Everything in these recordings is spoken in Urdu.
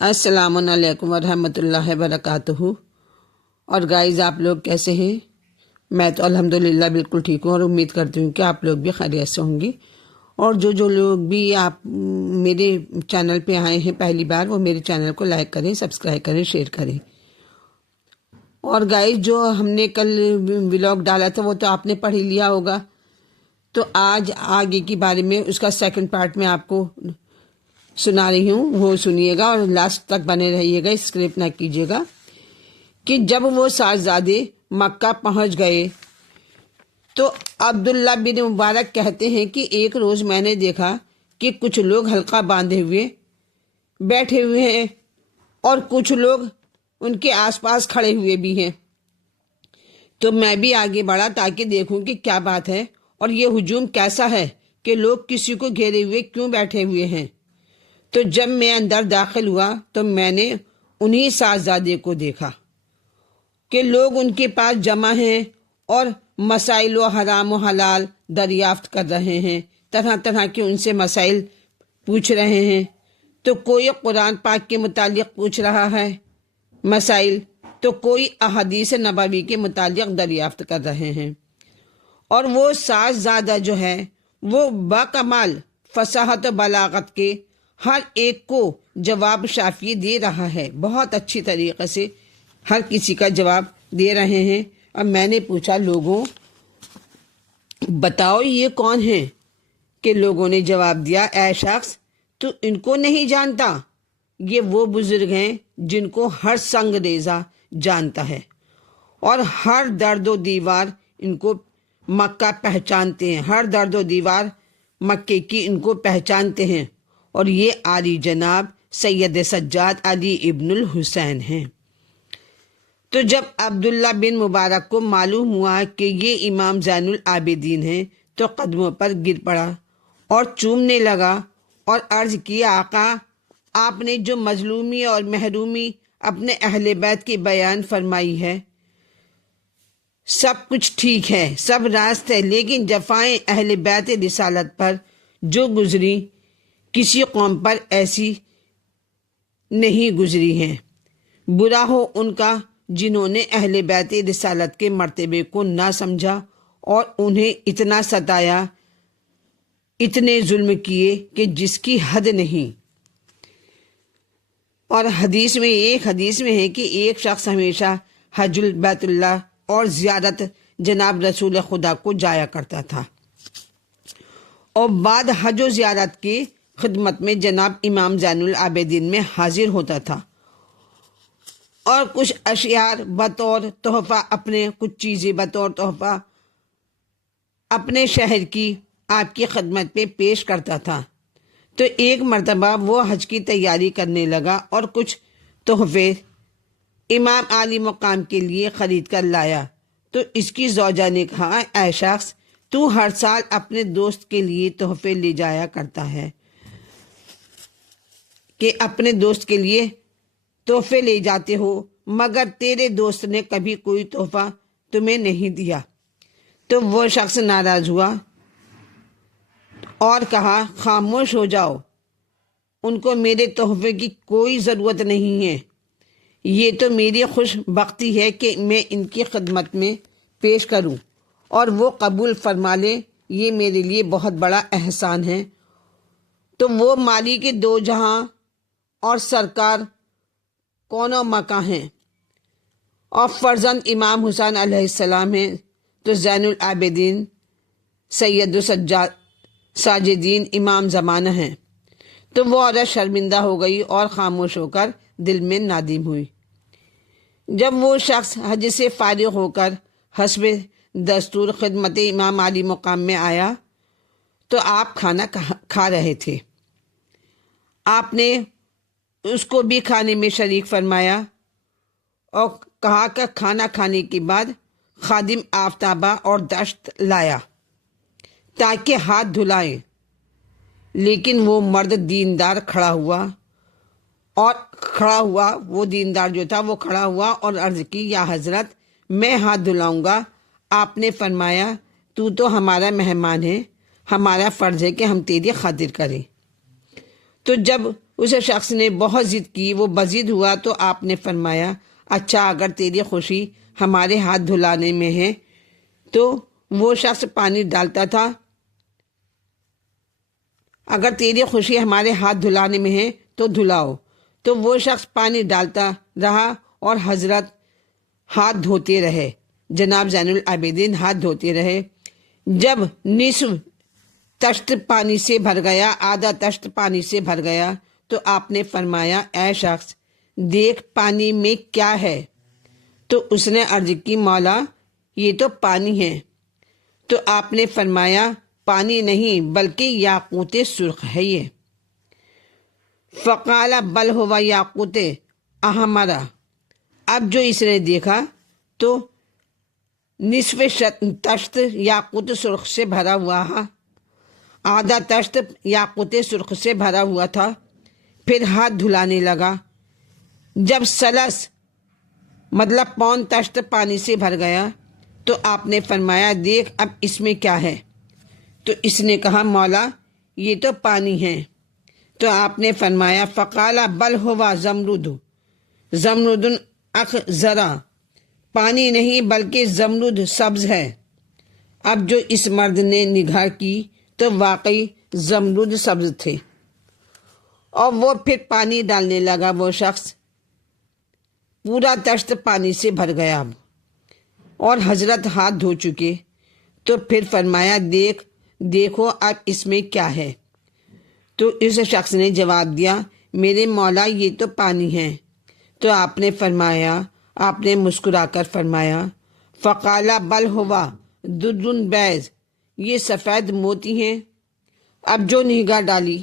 السلام علیکم ورحمۃ اللہ وبرکاتہ۔ اور گائز، آپ لوگ کیسے ہیں؟ میں تو الحمدللہ بالکل ٹھیک ہوں اور امید کرتی ہوں کہ آپ لوگ بھی خیریت سے ہوں گے۔ اور جو لوگ بھی آپ میرے چینل پہ آئے ہیں پہلی بار، وہ میرے چینل کو لائک کریں، سبسکرائب کریں، شیئر کریں۔ اور گائز، جو ہم نے کل ولاگ ڈالا تھا وہ تو آپ نے پڑھ ہی لیا ہوگا، تو آج آگے کے بارے میں اس کا سیکنڈ پارٹ میں آپ کو سنا رہی ہوں، وہ سنیے گا اور لاسٹ تک بنے رہیے گا، اسکرپ نہ کیجیے گا۔ کہ جب وہ شاہزادے مکہ پہنچ گئے تو عبداللہ بن مبارک کہتے ہیں کہ ایک روز میں نے دیکھا کہ کچھ لوگ حلقہ باندھے ہوئے بیٹھے ہوئے ہیں اور کچھ لوگ ان کے آس پاس کھڑے ہوئے بھی ہیں، تو میں بھی آگے بڑھا تاکہ دیکھوں کہ کیا بات ہے اور یہ ہجوم کیسا ہے کہ لوگ کسی کو گھیرے ہوئے کیوں بیٹھے ہوئے ہیں۔ تو جب میں اندر داخل ہوا تو میں نے انہی شاہزادے کو دیکھا کہ لوگ ان کے پاس جمع ہیں اور مسائل و حرام و حلال دریافت کر رہے ہیں، طرح طرح کے ان سے مسائل پوچھ رہے ہیں۔ تو کوئی قرآن پاک کے متعلق پوچھ رہا ہے مسائل، تو کوئی احادیث نبوی کے متعلق دریافت کر رہے ہیں۔ اور وہ شاہزادہ جو ہے وہ باکمال فصاحت و بلاغت کے ہر ایک کو جواب شافی دے رہا ہے، بہت اچھی طریقے سے ہر کسی کا جواب دے رہے ہیں۔ اب میں نے پوچھا، لوگوں بتاؤ یہ کون ہیں؟ کہ لوگوں نے جواب دیا، اے شخص تو ان کو نہیں جانتا، یہ وہ بزرگ ہیں جن کو ہر سنگ ریزہ جانتا ہے اور ہر درد و دیوار ان کو مکہ پہچانتے ہیں، ہر درد و دیوار مکے کی ان کو پہچانتے ہیں، اور یہ عالی جناب سید سجاد علی ابن الحسین ہیں۔ تو جب عبداللہ بن مبارک کو معلوم ہوا کہ یہ امام زین العابدین ہیں تو قدموں پر گر پڑا اور چومنے لگا اور عرض کیا، آقا آپ نے جو مظلومی اور محرومی اپنے اہل بیت کی بیان فرمائی ہے سب کچھ ٹھیک ہے، سب راست ہے، لیکن جفائیں اہل بیت رسالت پر جو گزری کسی قوم پر ایسی نہیں گزری ہیں۔ برا ہو ان کا جنہوں نے اہل بیت رسالت کے مرتبے کو نہ سمجھا اور انہیں اتنا ستایا، اتنے ظلم کیے کہ جس کی حد نہیں۔ اور ایک حدیث میں ہے کہ ایک شخص ہمیشہ حج بیت اللہ اور زیارت جناب رسول خدا کو جایا کرتا تھا، اور بعد حج و زیارت کی خدمت میں جناب امام زین العابدین میں حاضر ہوتا تھا اور کچھ اشعار بطور تحفہ، کچھ چیزیں بطور تحفہ اپنے شہر کی آپ کی خدمت میں پیش کرتا تھا۔ تو ایک مرتبہ وہ حج کی تیاری کرنے لگا اور کچھ تحفے امام عالی مقام کے لیے خرید کر لایا۔ تو اس کی زوجہ نے کہا، اے شخص تو ہر سال اپنے دوست کے لیے تحفے لے جایا کرتا ہے، کہ اپنے دوست کے لیے تحفے لے جاتے ہو، مگر تیرے دوست نے کبھی کوئی تحفہ تمہیں نہیں دیا۔ تو وہ شخص ناراض ہوا اور کہا، خاموش ہو جاؤ، ان کو میرے تحفے کی کوئی ضرورت نہیں ہے، یہ تو میری خوش بختی ہے کہ میں ان کی خدمت میں پیش کروں اور وہ قبول فرما لیں، یہ میرے لیے بہت بڑا احسان ہے۔ تو وہ مالی کے دو جہاں اور سرکار کون و مکاں ہیں اور فرزند امام حسین علیہ السلام ہیں، تو زین العابدین سید ساجدین امام زمانہ ہیں۔ تو وہ عورت شرمندہ ہو گئی اور خاموش ہو کر دل میں نادم ہوئی۔ جب وہ شخص حج سے فارغ ہو کر حسب دستور خدمت امام علی مقام میں آیا تو آپ کھانا کھا رہے تھے۔ آپ نے اس کو بھی کھانے میں شریک فرمایا اور کہا کہ کھانا کھانے کے بعد خادم آفتابہ اور دشت لایا تاکہ ہاتھ دھلائیں، لیکن وہ مرد دیندار کھڑا ہوا، وہ دیندار جو تھا وہ کھڑا ہوا اور عرض کی، یا حضرت میں ہاتھ دھلاؤں گا۔ آپ نے فرمایا، تو ہمارا مہمان ہے، ہمارا فرض ہے کہ ہم تیری خاطر کریں۔ تو جب اس شخص نے بہت ضد کی، وہ بضد ہوا تو آپ نے فرمایا اچھا اگر تیری خوشی ہمارے ہاتھ دھلانے میں ہے تو وہ شخص پانی ڈالتا تھا، اگر تیری خوشی ہمارے ہاتھ دھلانے میں ہے تو دھلاؤ۔ تو وہ شخص پانی ڈالتا رہا اور حضرت ہاتھ دھوتے رہے، جناب زین العابدین ہاتھ دھوتے رہے۔ جب نصف تشت پانی سے بھر گیا، آدھا تشت پانی سے بھر گیا تو آپ نے فرمایا اے شخص دیکھ پانی میں کیا ہے؟ تو اس نے عرض کی مولا یہ تو پانی ہے۔ تو آپ نے فرمایا پانی نہیں بلکہ یاقوت سرخ ہے یہ۔ فقال بل ہوا یاقوت احمر، اب جو اس نے دیکھا تو نصف تشت یاقوت سرخ سے بھرا ہوا، آدھا تشت یاقوت سرخ سے بھرا ہوا تھا۔ پھر ہاتھ دھلانے لگا، جب سلس مطلب پون تشت پانی سے بھر گیا تو آپ نے فرمایا دیکھ اب اس میں کیا ہے؟ تو اس نے کہا مولا یہ تو پانی ہے۔ تو آپ نے فرمایا فقال بل ہوا زمرد، زمرد اخضر، پانی نہیں بلکہ زمرد سبز ہے۔ اب جو اس مرد نے نگاہ کی تو واقعی زمرد سبز تھے، اور وہ پھر پانی ڈالنے لگا۔ وہ شخص پورا تشت پانی سے بھر گیا اور حضرت ہاتھ دھو چکے، تو پھر فرمایا دیکھو اب اس میں کیا ہے؟ تو اس شخص نے جواب دیا میرے مولا یہ تو پانی ہے۔ تو آپ نے مسکرا کر فرمایا فقال بل ہوا در بیض، یہ سفید موتی ہیں۔ اب جو نگاہ ڈالی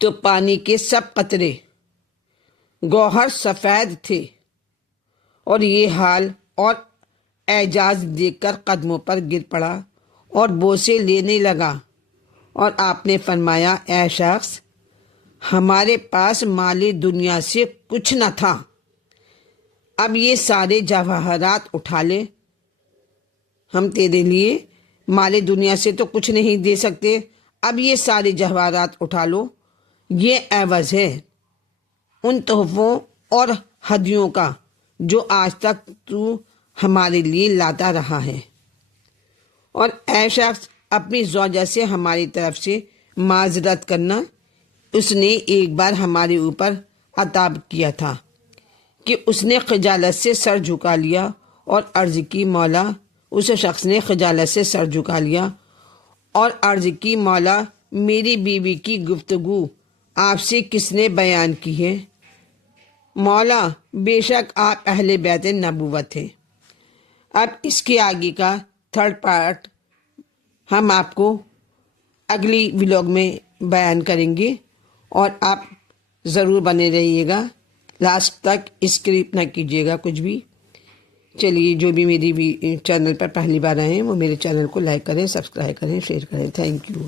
تو پانی کے سب قطرے گوہر سفید تھے، اور یہ حال اور اعجاز دیکھ کر قدموں پر گر پڑا اور بوسے لینے لگا، اور آپ نے فرمایا اے شخص ہمارے پاس مال دنیا سے کچھ نہ تھا، اب یہ سارے جواہرات اٹھا لے، ہم تیرے لیے مال دنیا سے تو کچھ نہیں دے سکتے، اب یہ سارے جواہرات اٹھا لو، یہ عوض ہے ان تحفوں اور ہدیوں کا جو آج تک تو ہمارے لیے لاتا رہا ہے، اور اے شخص اپنی زوجہ سے ہماری طرف سے معذرت کرنا، اس نے ایک بار ہمارے اوپر عتاب کیا تھا کہ اس نے خجالت سے سر جھکا لیا اور عرض کی مولا، اس شخص نے خجالت سے سر جھکا لیا اور عرض کی مولا میری بیوی کی گفتگو آپ سے کس نے بیان کی ہے؟ مولا بے شک آپ اہل بیت نبوت ہیں۔ اب اس کے آگے کا تھرڈ پارٹ ہم آپ کو اگلی ولاگ میں بیان کریں گے، اور آپ ضرور بنے رہیے گا، لاسٹ تک اسکرپ نہ کیجیے گا کچھ بھی۔ چلیے جو بھی میری چینل پر پہلی بار آئے ہیں وہ میرے چینل کو لائک کریں، سبسکرائب کریں، شیئر کریں۔ Thank you.